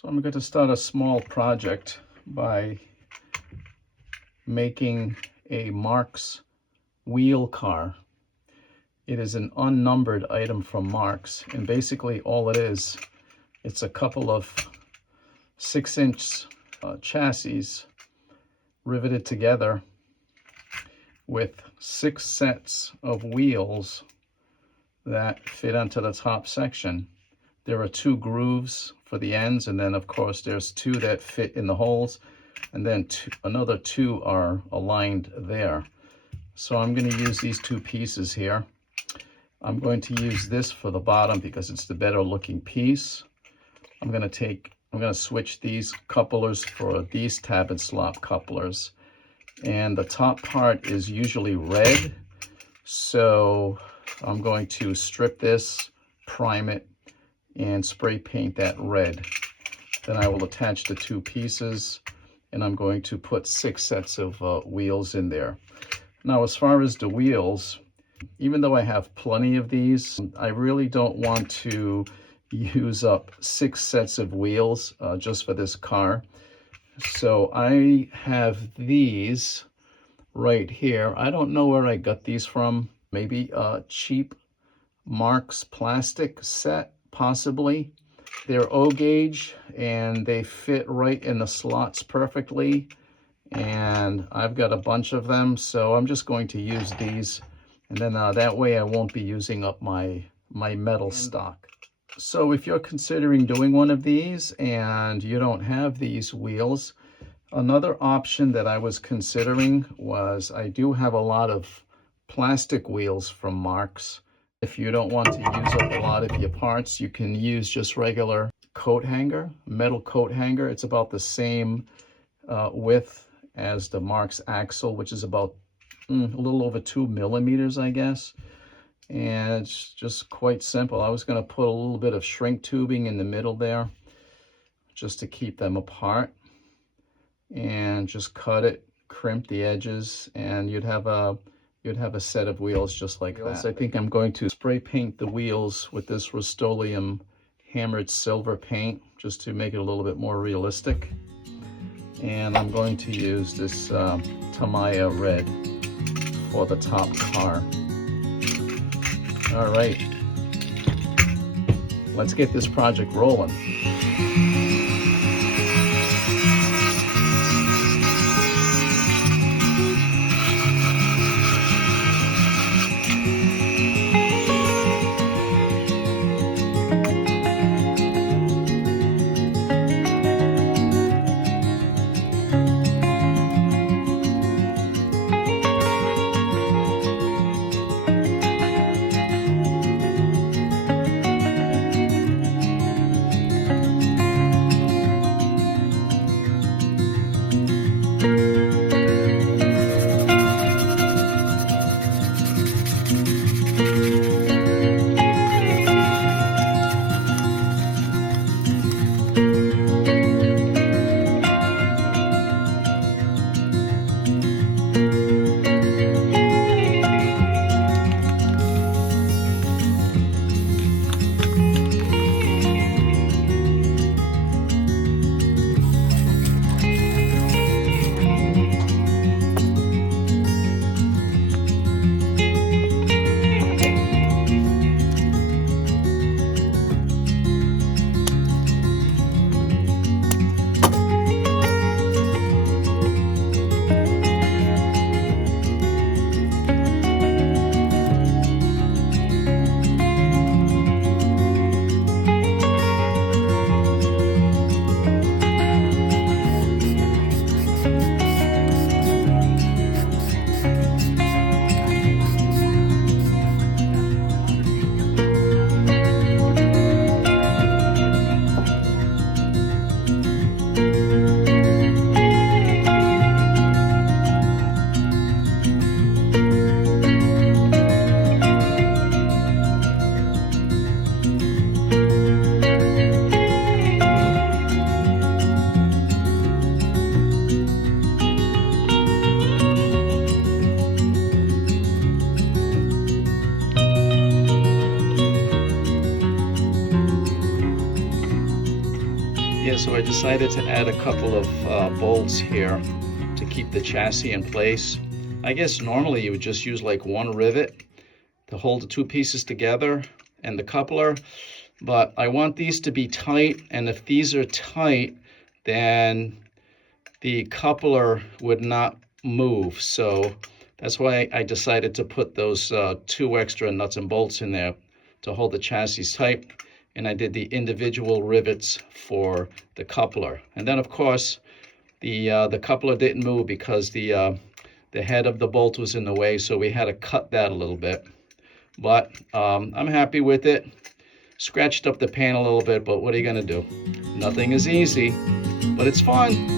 So I'm going to start a small project by making a Marx wheel car. It is an unnumbered item from Marx, and basically all it is, it's a couple of 6-inch chassis riveted together with 6 sets of wheels that fit onto the top section. There are 2 grooves for the ends, and then of course there's 2 that fit in the holes, and then another 2 are aligned there. So I'm going to use these 2 pieces here. I'm going to use this for the bottom because it's the better looking piece. I'm going to switch these couplers for these tab and slop couplers. And the top part is usually red, so I'm going to strip this, prime it, and spray paint that red. Then I will attach the 2 pieces, and I'm going to put 6 sets of wheels in there. Now, as far as the wheels, even though I have plenty of these, I really don't want to use up 6 sets of wheels just for this car. So I have these right here. I don't know where I got these from. Maybe a cheap Marx plastic set, possibly. They're O gauge and they fit right in the slots perfectly. And I've got a bunch of them, so I'm just going to use these. And then that way I won't be using up my metal stock. So if you're considering doing one of these and you don't have these wheels, another option that I was considering was I do have a lot of plastic wheels from Marx. If you don't want to use up a lot of your parts, you can use just regular coat hanger, metal coat hanger. It's about the same width as the Marx axle, which is about a little over 2 millimeters, I guess. And it's just quite simple. I was going to put a little bit of shrink tubing in the middle there just to keep them apart, and just cut it, crimp the edges, and you'd have a set of wheels just like that. I think I'm going to spray paint the wheels with this Rust-Oleum hammered silver paint just to make it a little bit more realistic. And I'm going to use this Tamiya red for the top car. All right, let's get this project rolling. I decided to add a couple of bolts here to keep the chassis in place. I guess normally you would just use like one rivet to hold the two pieces together and the coupler, but I want these to be tight, and if these are tight, then the coupler would not move. So that's why I decided to put those two extra nuts and bolts in there to hold the chassis tight, and I did the individual rivets for the coupler. And then of course the coupler didn't move because the head of the bolt was in the way, so we had to cut that a little bit. But I'm happy with it. Scratched up the pan a little bit, but what are you gonna do? Nothing is easy, but it's fun.